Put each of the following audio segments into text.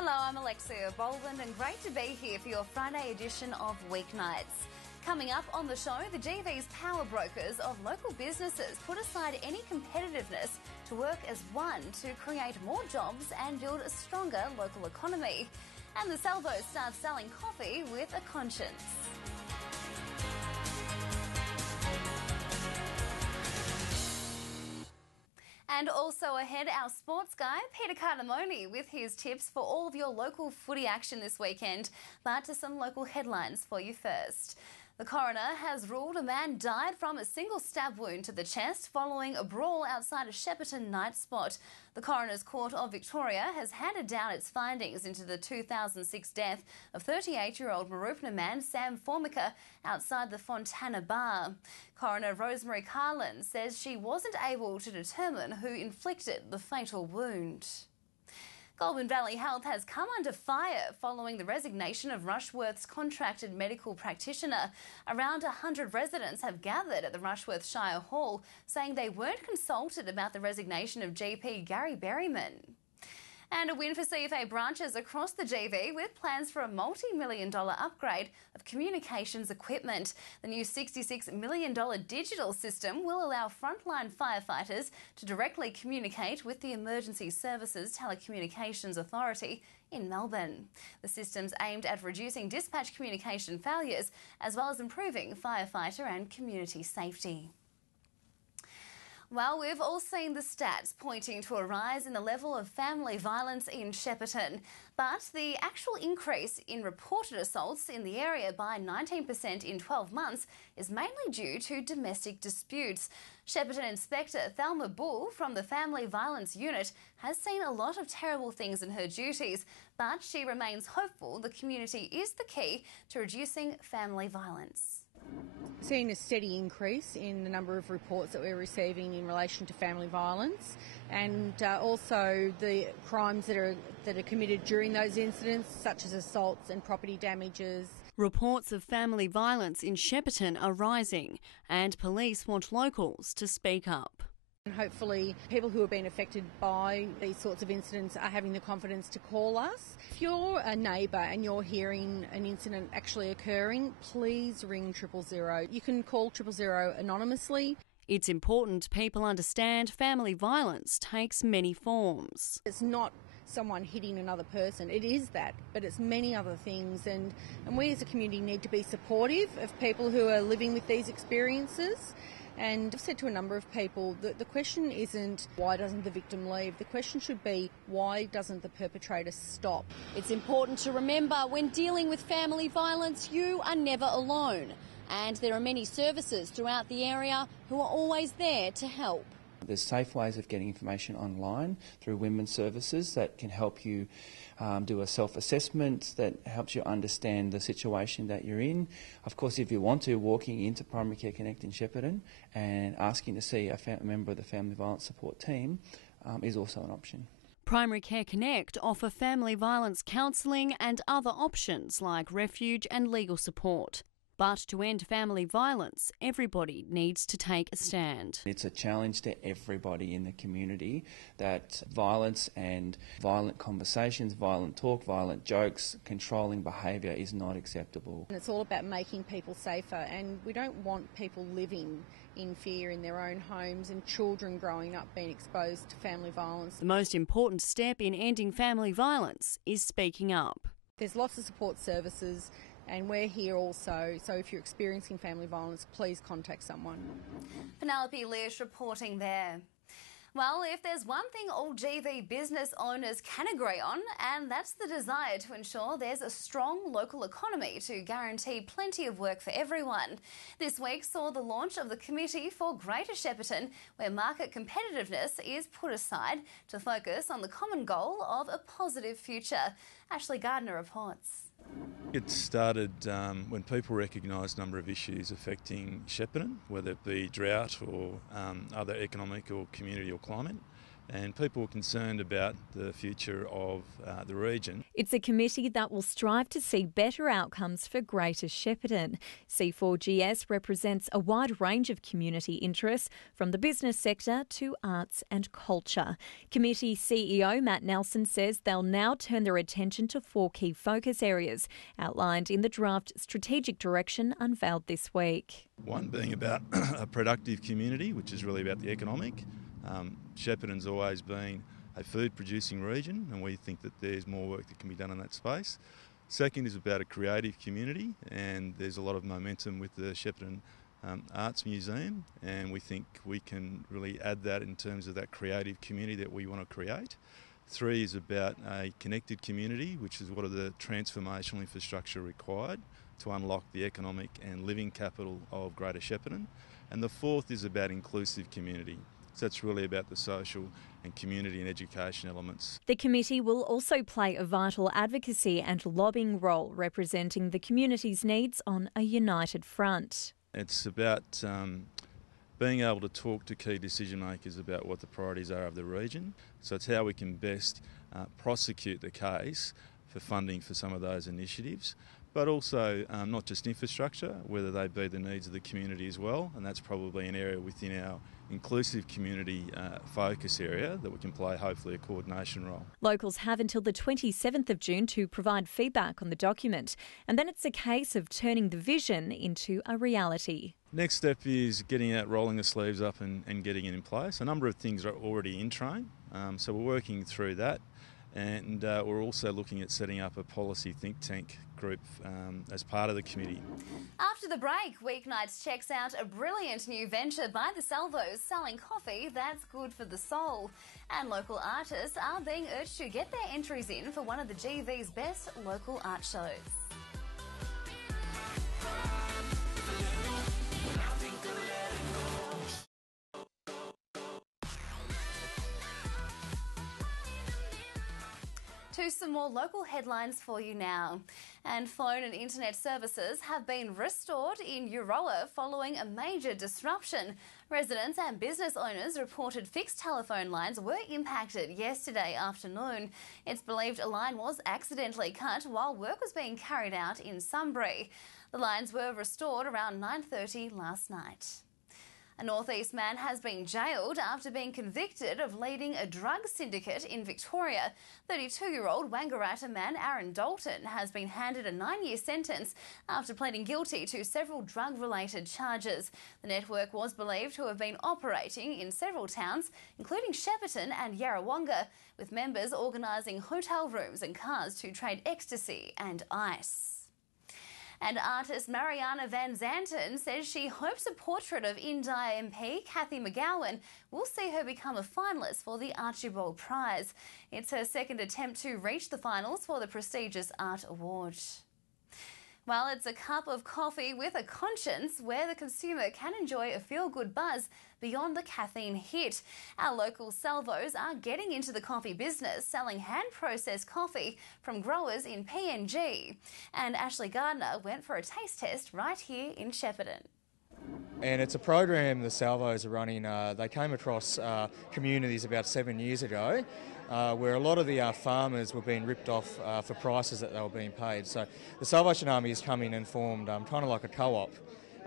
Hello, I'm Alexia Boland and great to be here for your Friday edition of Weeknights. Coming up on the show, the GV's power brokers of local businesses put aside any competitiveness to work as one to create more jobs and build a stronger local economy. And the Salvo starts selling coffee with a conscience. And also ahead, our sports guy, Peter Cardamone, with his tips for all of your local footy action this weekend. But to some local headlines for you first. The coroner has ruled a man died from a single stab wound to the chest following a brawl outside a Shepparton night spot. The Coroner's Court of Victoria has handed down its findings into the 2006 death of 38-year-old Mooroopna man Sam Formica outside the Fontana Bar. Coroner Rosemary Carlin says she wasn't able to determine who inflicted the fatal wound. Goulburn Valley Health has come under fire following the resignation of Rushworth's contracted medical practitioner. Around 100 residents have gathered at the Rushworth Shire Hall saying they weren't consulted about the resignation of GP Gary Berryman. And a win for CFA branches across the GV with plans for a multi-million-dollar upgrade of communications equipment. The new $66 million digital system will allow frontline firefighters to directly communicate with the Emergency Services Telecommunications Authority in Melbourne. The system's aimed at reducing dispatch communication failures as well as improving firefighter and community safety. Well, we've all seen the stats pointing to a rise in the level of family violence in Shepparton, but the actual increase in reported assaults in the area by 19% in 12 months is mainly due to domestic disputes. Shepparton Inspector Thelma Bull from the Family Violence Unit has seen a lot of terrible things in her duties, but she remains hopeful the community is the key to reducing family violence. Seeing a steady increase in the number of reports that we're receiving in relation to family violence, and also the crimes that are committed during those incidents, such as assaults and property damages. Reports of family violence in Shepparton are rising, and police want locals to speak up. And hopefully people who have been affected by these sorts of incidents are having the confidence to call us. If you're a neighbour and you're hearing an incident actually occurring, please ring 000. You can call 000 anonymously. It's important people understand family violence takes many forms. It's not someone hitting another person. It is that, but it's many other things. And we as a community need to be supportive of people who are living with these experiences. And I've said to a number of people that the question isn't why doesn't the victim leave? The question should be why doesn't the perpetrator stop? It's important to remember when dealing with family violence, you are never alone. And there are many services throughout the area who are always there to help. There's safe ways of getting information online through women's services that can help you do a self-assessment that helps you understand the situation that you're in. Of course, if you want to, walking into Primary Care Connect in Shepparton and asking to see a member of the family violence support team is also an option. Primary Care Connect offer family violence counselling and other options like refuge and legal support. But to end family violence, everybody needs to take a stand. It's a challenge to everybody in the community that violence and violent conversations, violent talk, violent jokes, controlling behaviour is not acceptable. And it's all about making people safer, and we don't want people living in fear in their own homes and children growing up being exposed to family violence. The most important step in ending family violence is speaking up. There's lots of support services, and we're here also, so if you're experiencing family violence, please contact someone. Penelope Lish reporting there. Well, if there's one thing all GV business owners can agree on, and that's the desire to ensure there's a strong local economy to guarantee plenty of work for everyone. This week saw the launch of the Committee for Greater Shepparton, where market competitiveness is put aside to focus on the common goal of a positive future. Ashley Gardner reports. It started when people recognised a number of issues affecting Shepparton, whether it be drought or other economic or community or climate. and people are concerned about the future of the region. It's a committee that will strive to see better outcomes for Greater Shepparton. C4GS represents a wide range of community interests, from the business sector to arts and culture. Committee CEO Matt Nelson says they'll now turn their attention to 4 key focus areas outlined in the draft strategic direction unveiled this week. One being about a productive community, which is really about the economic. Shepparton's always been a food-producing region, and we think that there's more work that can be done in that space. Second is about a creative community, and there's a lot of momentum with the Shepparton Arts Museum, and we think we can really add that in terms of that creative community that we want to create. 3 is about a connected community, which is what are the transformational infrastructure required to unlock the economic and living capital of Greater Shepparton. And the 4th is about inclusive community. So that's really about the social and community and education elements. The committee will also play a vital advocacy and lobbying role, representing the community's needs on a united front. It's about being able to talk to key decision makers about what the priorities are of the region. So it's how we can best prosecute the case for funding for some of those initiatives, but also not just infrastructure, whether they be the needs of the community as well, and that's probably an area within our inclusive community focus area that we can play hopefully a coordination role. Locals have until the 27th of June to provide feedback on the document, and then it's a case of turning the vision into a reality. Next step is getting out, rolling the sleeves up and getting it in place. A number of things are already in train, so we're working through that. And we're also looking at setting up a policy think tank group as part of the committee. After the break, Weeknights checks out a brilliant new venture by the Salvos, selling coffee that's good for the soul. And local artists are being urged to get their entries in for one of the GV's best local art shows. To some more local headlines for you now. And phone and internet services have been restored in Euroa following a major disruption. Residents and business owners reported fixed telephone lines were impacted yesterday afternoon. It's believed a line was accidentally cut while work was being carried out in Sunbury. The lines were restored around 9:30 last night. A North East man has been jailed after being convicted of leading a drug syndicate in Victoria. 32-year-old Wangaratta man Aaron Dalton has been handed a 9-year sentence after pleading guilty to several drug-related charges. The network was believed to have been operating in several towns, including Shepparton and Yarrawonga, with members organising hotel rooms and cars to trade ecstasy and ice. And artist Mariana Van Zanten says she hopes a portrait of Indi MP Cathy McGowan will see her become a finalist for the Archibald Prize. It's her second attempt to reach the finals for the prestigious art award. Well, it's a cup of coffee with a conscience where the consumer can enjoy a feel-good buzz beyond the caffeine hit. Our local Salvos are getting into the coffee business, selling hand-processed coffee from growers in PNG. And Ashley Gardner went for a taste test right here in Shepparton. And it's a program the Salvos are running. They came across communities about 7 years ago where a lot of the farmers were being ripped off for prices that they were being paid. So the Salvation Army has come in and formed kind of like a co-op,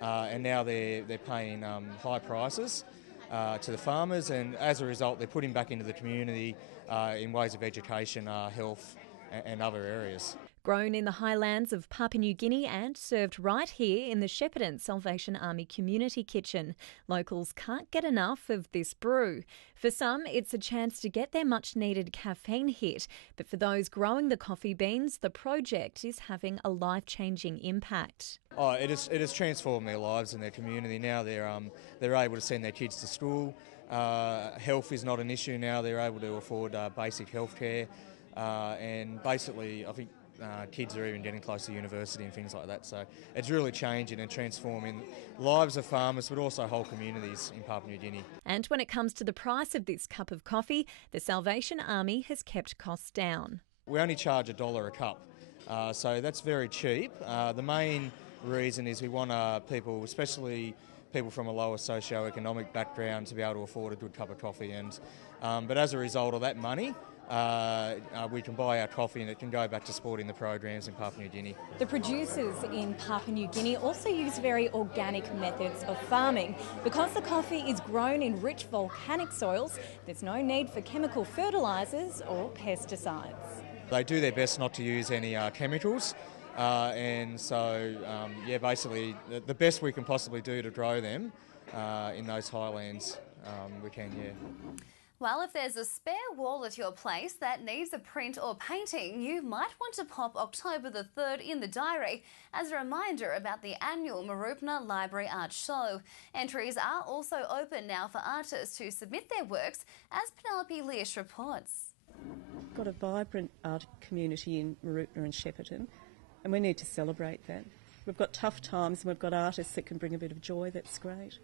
and now they're paying high prices to the farmers, and as a result they're putting back into the community in ways of education, health and other areas. Grown in the highlands of Papua New Guinea and served right here in the Shepparton Salvation Army Community Kitchen, locals can't get enough of this brew. For some, it's a chance to get their much-needed caffeine hit, but for those growing the coffee beans, the project is having a life-changing impact. Oh, it has transformed their lives and their community. Now they're able to send their kids to school. Health is not an issue now. They're able to afford basic health care, and basically, I think kids are even getting close to university and things like that. So it's really changing and transforming lives of farmers, but also whole communities in Papua New Guinea. And when it comes to the price of this cup of coffee, the Salvation Army has kept costs down. We only charge $1 a cup, so that's very cheap. The main reason is we want people, especially people from a lower socio-economic background, to be able to afford a good cup of coffee, and But as a result of that money, we can buy our coffee and it can go back to supporting the programs in Papua New Guinea. The producers in Papua New Guinea also use very organic methods of farming. Because the coffee is grown in rich volcanic soils, there's no need for chemical fertilisers or pesticides. They do their best not to use any chemicals, and so, basically the best we can possibly do to grow them in those highlands, we can, Well, if there's a spare wall at your place that needs a print or painting, you might want to pop October the 3rd in the diary as a reminder about the annual Marupna Library Art Show. Entries are also open now for artists to submit their works, as Penelope Leish reports. We've got a vibrant art community in Marupna and Shepparton, and we need to celebrate that. We've got tough times and we've got artists that can bring a bit of joy. That's great.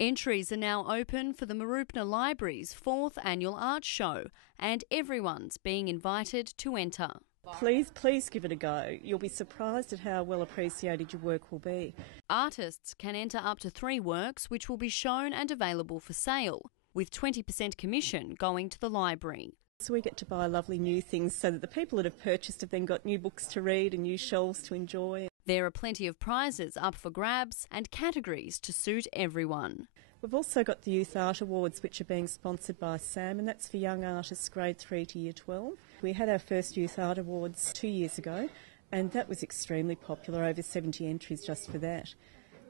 Entries are now open for the Marupna Library's 4th annual art show, and everyone's being invited to enter. Please give it a go. You'll be surprised at how well appreciated your work will be. Artists can enter up to 3 works which will be shown and available for sale, with 20% commission going to the library. So we get to buy lovely new things so that the people that have purchased have then got new books to read and new shelves to enjoy. There are plenty of prizes up for grabs and categories to suit everyone. We've also got the Youth Art Awards, which are being sponsored by SAM, and that's for young artists grade 3 to year 12. We had our first Youth Art Awards 2 years ago, and that was extremely popular, over 70 entries just for that.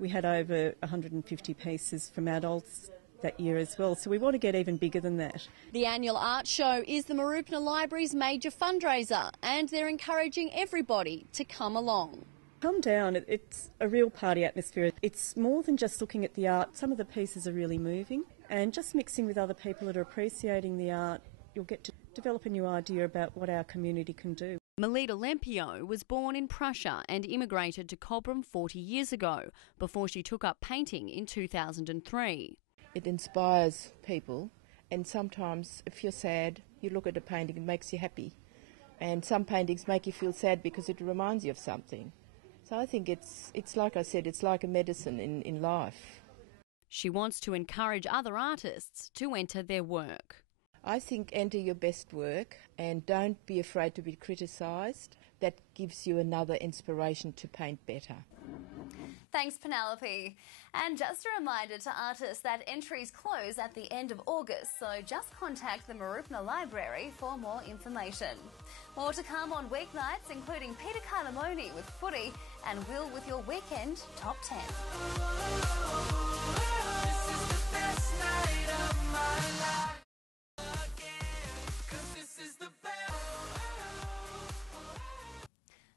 We had over 150 pieces from adults that year as well, so we want to get even bigger than that. The annual art show is the Marupna Library's major fundraiser, and they're encouraging everybody to come along. Come down, it's a real party atmosphere. It's more than just looking at the art. Some of the pieces are really moving, and just mixing with other people that are appreciating the art, you'll get to develop a new idea about what our community can do. Melita Lempio was born in Prussia and immigrated to Cobram 40 years ago before she took up painting in 2003. It inspires people, and sometimes if you're sad, you look at a painting, it makes you happy. And some paintings make you feel sad because it reminds you of something. So I think it's like I said, it's like a medicine in life. She wants to encourage other artists to enter their work. I think enter your best work and don't be afraid to be criticised. That gives you another inspiration to paint better. Thanks, Penelope. And just a reminder to artists that entries close at the end of August, so just contact the Marupna Library for more information. More to come on Weeknights, including Peter Cardamone with footy and Will with your weekend top 10. This is the best night of my life. Again, 'cause this is the best.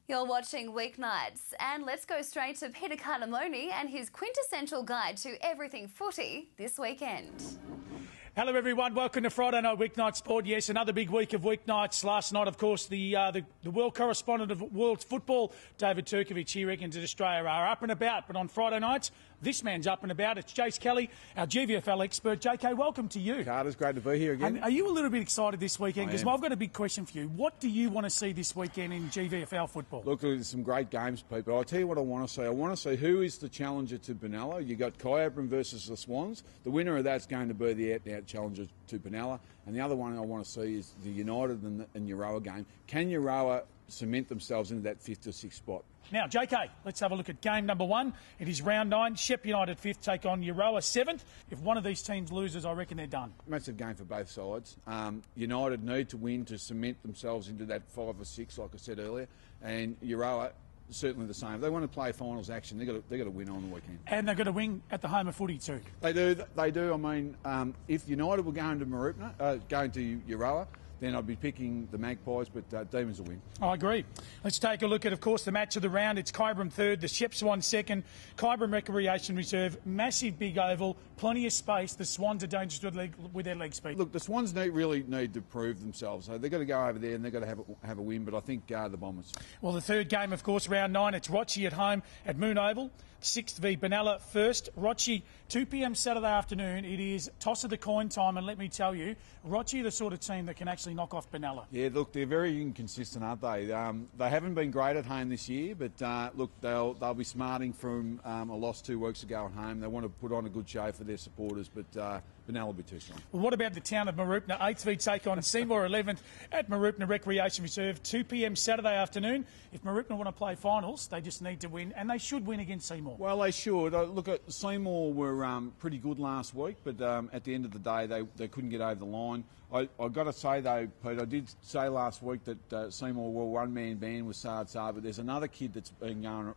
You're watching Weeknights, and let's go straight to Peter Cardamone and his quintessential guide to everything footy this weekend. Hello everyone, welcome to Friday Night Weeknight Sport. Yes, another big week of weeknights. Last night, of course, the world correspondent of world football, David Turkovic, he reckons that Australia are up and about. But on Friday nights, this man's up and about. It's Jace Kelly, our GVFL expert. JK, welcome to you. Carter's great to be here again. And are you a little bit excited this weekend? Because I've got a big question for you. What do you want to see this weekend in GVFL football? Look, there's some great games, people. I'll tell you what I want to see. I want to see who is the challenger to Benalla. You've got Kyabram versus the Swans. The winner of that's going to be the out-and-out challenger to Benalla. And the other one I want to see is the United and Euroa game. Can Euroa cement themselves into that 5th or 6th spot? Now, JK, let's have a look at game number 1. It is round 9. Shep United 5th take on Euroa 7th. If one of these teams loses, I reckon they're done. Massive game for both sides. United need to win to cement themselves into that 5 or 6, like I said earlier. And Euroa, certainly the same. If they want to play finals action, they've got to win on the weekend. And they've got to win at the home of footy too. They do. I mean, if United were going to Marupna, going to Euroa, then I'd be picking the Magpies, but Demons will win. I agree. Let's take a look at, of course, the match of the round. It's Kyabram 3rd, the Shep Swans 2nd. Kyabram Recreation Reserve, massive big oval, plenty of space. The Swans are dangerous with their leg speed. Look, the Swans really need to prove themselves. So they've got to go over there and they've got to have a win, but I think the Bombers. Well, the third game, of course, round 9, it's Rochi at home at Moon Oval. 6th v Benalla first. Rochi, 2 p.m. Saturday afternoon. It is toss of the coin time, and let me tell you, Rochi are the sort of team that can actually knock off Benalla. Yeah, look, they're very inconsistent, aren't they? They haven't been great at home this year, but look, they'll be smarting from a loss 2 weeks ago at home. They want to put on a good show for their supporters, but Benalla will be too strong. Well, what about the town of Mooroopna? 8th V take on Seymour 11th at Mooroopna Recreation Reserve, 2 p.m. Saturday afternoon. If Mooroopna want to play finals, they just need to win, and they should win against Seymour. Well, they should. Look, at Seymour were pretty good last week, but at the end of the day, they couldn't get over the line. I've got to say, though, Pete, I did say last week that Seymour were a one-man band with Saad Saad, but there's another kid that's been going,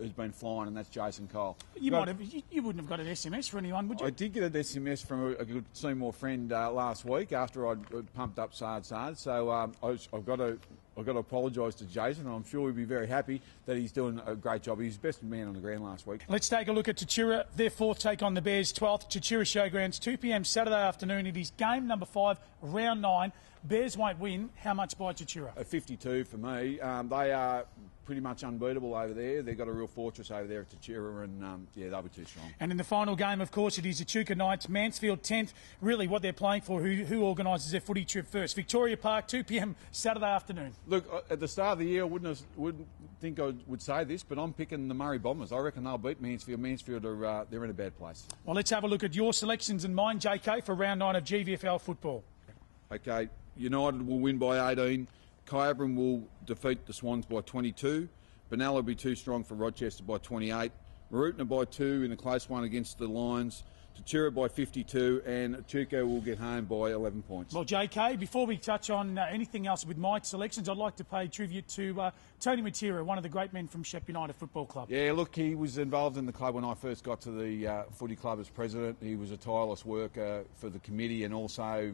has been flying, and that's Jason Cole. You wouldn't have got an SMS for anyone, would you? I did get an SMS from a good Seymour friend last week after I'd pumped up Saad Saad, so I've got to apologise to Jason, and I'm sure he'll be very happy that he's doing a great job. He was best man on the ground last week. Let's take a look at Tatura, their 4th take on the Bears, 12th Tatura Showgrounds, 2 p.m. Saturday afternoon. It is game number 5, round 9. Bears won't win. How much by Tatura? A 52 for me. They are pretty much unbeatable over there. They've got a real fortress over there at Tatura, and they'll be too strong. And in the final game, of course, it is Echuca Knights, Mansfield 10th. Really what they're playing for, who organises their footy trip first. Victoria Park, 2 p.m. Saturday afternoon. Look, at the start of the year, I wouldn't think I would say this, but I'm picking the Murray Bombers. I reckon they'll beat Mansfield. Mansfield are they're in a bad place. Well, let's have a look at your selections and mine, JK, for round 9 of GVFL football. Okay, United will win by 18. Kyabram will defeat the Swans by 22. Benalla will be too strong for Rochester by 28. Mooroopna by 2 in a close one against the Lions. Tatura by 52, and Echuca will get home by 11 points. Well, JK, before we touch on anything else with my selections, I'd like to pay tribute to Tony Matera, one of the great men from Shep United Football Club. Yeah, look, he was involved in the club when I first got to the footy club as president. He was a tireless worker for the committee, and also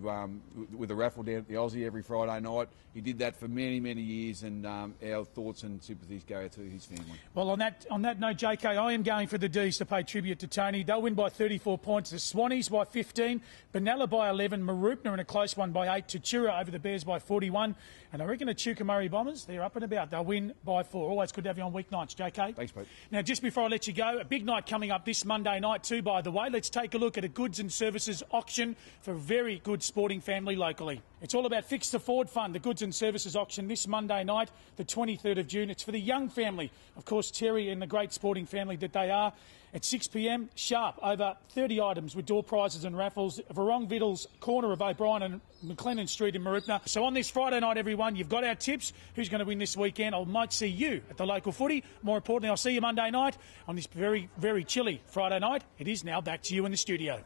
with a raffle down at the Aussie every Friday night. He did that for many, many years, and our thoughts and sympathies go out to his family. Well, on that note, JK, I am going for the D's to pay tribute to Tony. They'll win by 34 points. The Swannies by 15, Benalla by 11, Mooroopna in a close one by 8, Tatura over the Bears by 41, and I reckon the Echuca Murray Bombers, they're up and about. They'll win by 4. Always good to have you on Weeknights, JK. Thanks, Pete. Now, just before I let you go, a big night coming up this Monday night too, by the way. Let's take a look at a goods and services auction for a very good sporting family locally. It's all about Fix the Ford Fund, the goods and services auction this Monday night, the 23rd of June. It's for the young family. Of course, Terry and the great sporting family that they are. At 6 p.m, sharp, over 30 items with door prizes and raffles. Varong Vittles, corner of O'Brien and McLennan Street in Mooroopna. So on this Friday night, everyone, you've got our tips. Who's going to win this weekend? I might see you at the local footy. More importantly, I'll see you Monday night on this very, very chilly Friday night. It is now back to you in the studio.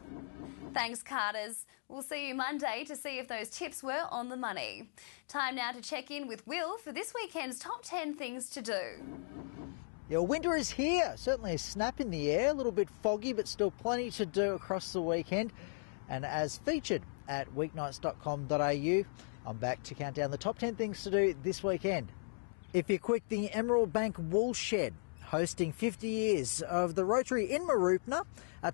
Thanks, Carters. We'll see you Monday to see if those tips were on the money. Time now to check in with Will for this weekend's top 10 things to do. Yeah, winter is here. Certainly a snap in the air, a little bit foggy, but still plenty to do across the weekend. And as featured at weeknights.com.au, I'm back to count down the top 10 things to do this weekend. If you're quick, the Emerald Bank Wool Shed, hosting 50 years of the Rotary in Mooroopna.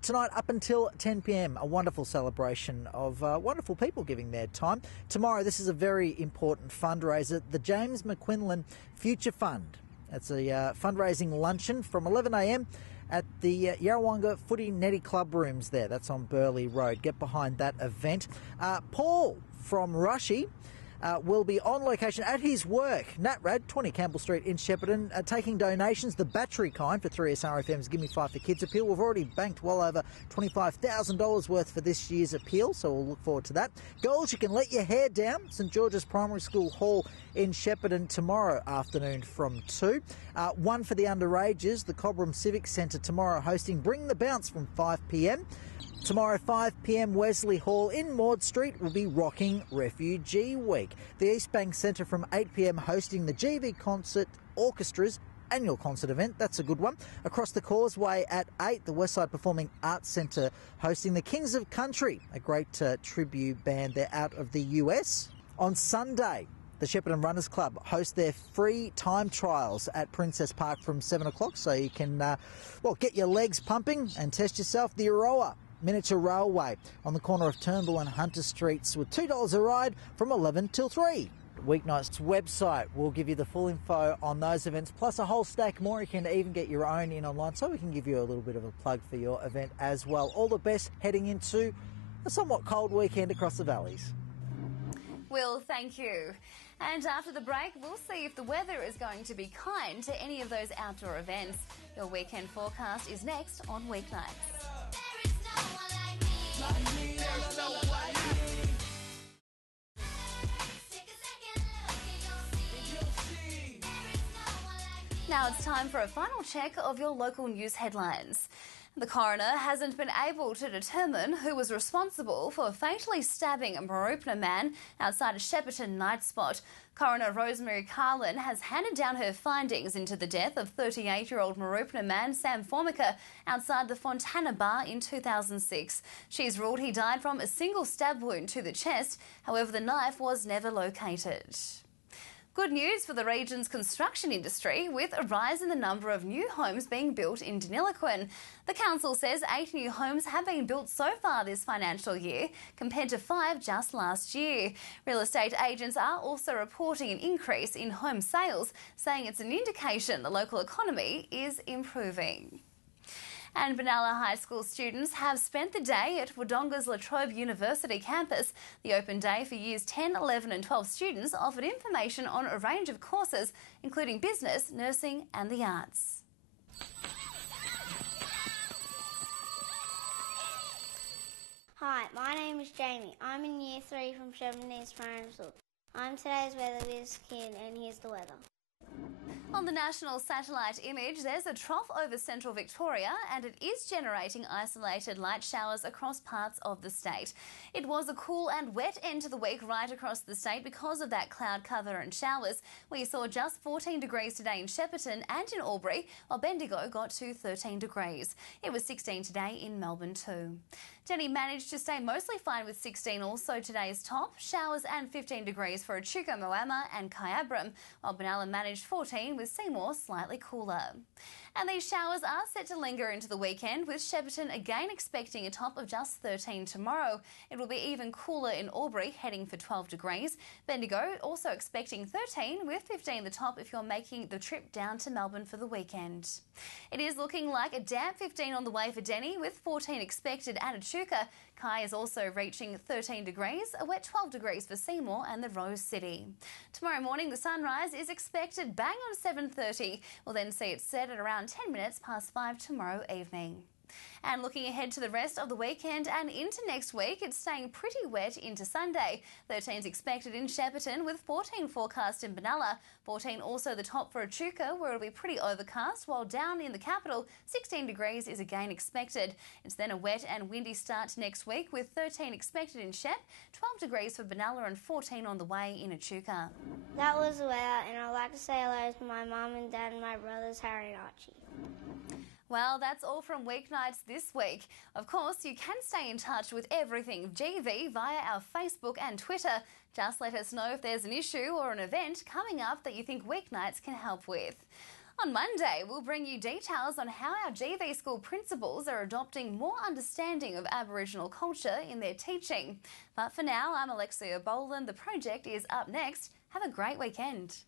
Tonight up until 10 p.m, a wonderful celebration of wonderful people giving their time. Tomorrow, this is a very important fundraiser, the James McQuinlan Future Fund. It's a fundraising luncheon from 11 a.m. at the Yarrawonga Footy Netty Club rooms there. That's on Burleigh Road. Get behind that event. Paul from Rushy will be on location at his work, Natrad, 20 Campbell Street in Shepparton, taking donations, the battery kind, for 3SRFM's Give Me 5 for Kids appeal. We've already banked well over $25,000 worth for this year's appeal, so we'll look forward to that. Girls, you can let your hair down. St George's Primary School Hall in Shepparton tomorrow afternoon from 2. One for the underages, the Cobram Civic Centre tomorrow hosting Bring the Bounce from 5 p.m. Tomorrow, 5 p.m, Wesley Hall in Maud Street will be rocking Refugee Week. The East Bank Centre from 8 p.m. hosting the GV Concert Orchestra's annual concert event. That's a good one. Across the Causeway at 8, the Westside Performing Arts Centre hosting the Kings of Country, a great tribute band. They're out of the US. On Sunday, the Shepparton Runners Club host their free time trials at Princess Park from 7 o'clock, so you can get your legs pumping and test yourself. The Aroa Miniature Railway on the corner of Turnbull and Hunter Streets with $2 a ride from 11 till 3. Weeknights website will give you the full info on those events, plus a whole stack more. You can even get your own in online, so we can give you a little bit of a plug for your event as well. All the best heading into a somewhat cold weekend across the valleys. Will, thank you. And after the break, we'll see if the weather is going to be kind to any of those outdoor events. Your weekend forecast is next on Weeknights. Like me. Now it's time for a final check of your local news headlines. The coroner hasn't been able to determine who was responsible for fatally stabbing a Mooroopna man outside a Shepparton night spot. Coroner Rosemary Carlin has handed down her findings into the death of 38-year-old Mooroopna man Sam Formica outside the Fontana Bar in 2006. She's ruled he died from a single stab wound to the chest. However, the knife was never located. Good news for the region's construction industry, with a rise in the number of new homes being built in Deniliquin. The council says 8 new homes have been built so far this financial year, compared to 5 just last year. Real estate agents are also reporting an increase in home sales, saying it's an indication the local economy is improving. And Benalla High School students have spent the day at Wodonga's La Trobe University campus. The open day for years 10, 11 and 12 students offered information on a range of courses, including business, nursing and the arts. Hi, my name is Jamie. I'm in Year 3 from Sherman East Primary School. I'm today's Weather Whiz kid and here's the weather. On the national satellite image, there's a trough over central Victoria and it is generating isolated light showers across parts of the state. It was a cool and wet end to the week right across the state because of that cloud cover and showers. We saw just 14 degrees today in Shepparton and in Albury, while Bendigo got to 13 degrees. It was 16 today in Melbourne too. Denny managed to stay mostly fine with 16 also today's top. Showers and 15 degrees for Echuca, Moama and Kyabram, while Benalla managed 14 with Seymour slightly cooler. And these showers are set to linger into the weekend, with Shepparton again expecting a top of just 13 tomorrow. It will be even cooler in Albury, heading for 12 degrees. Bendigo also expecting 13, with 15 the top if you're making the trip down to Melbourne for the weekend. It is looking like a damp 15 on the way for Denny, with 14 expected at Echuca. Kai is also reaching 13 degrees, a wet 12 degrees for Seymour and the Rose City. Tomorrow morning, the sunrise is expected bang on 7:30. We'll then see it set at around 10 minutes past 5 tomorrow evening. And looking ahead to the rest of the weekend and into next week, it's staying pretty wet into Sunday. 13's expected in Shepparton, with 14 forecast in Benalla. 14 also the top for Echuca, where it'll be pretty overcast, while down in the capital, 16 degrees is again expected. It's then a wet and windy start to next week, with 13 expected in Shep, 12 degrees for Benalla and 14 on the way in Echuca. That was the weather, and I'd like to say hello to my mum and dad and my brothers Harry and Archie. Well, that's all from Weeknights this week. Of course, you can stay in touch with everything GV via our Facebook and Twitter. Just let us know if there's an issue or an event coming up that you think Weeknights can help with. On Monday, we'll bring you details on how our GV school principals are adopting more understanding of Aboriginal culture in their teaching. But for now, I'm Alexia Boland. The project is up next. Have a great weekend.